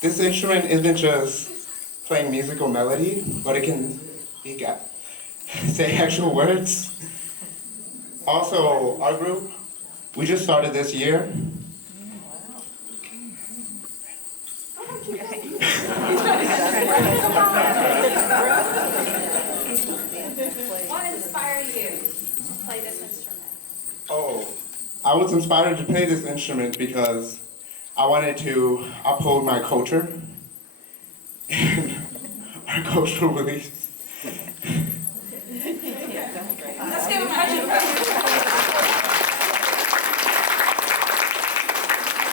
This instrument isn't just playing musical melody, but it can say actual words. Also, our group, we just started this year. What inspired you to play this instrument? Oh, I was inspired to play this instrument because I wanted to uphold my culture and our cultural beliefs.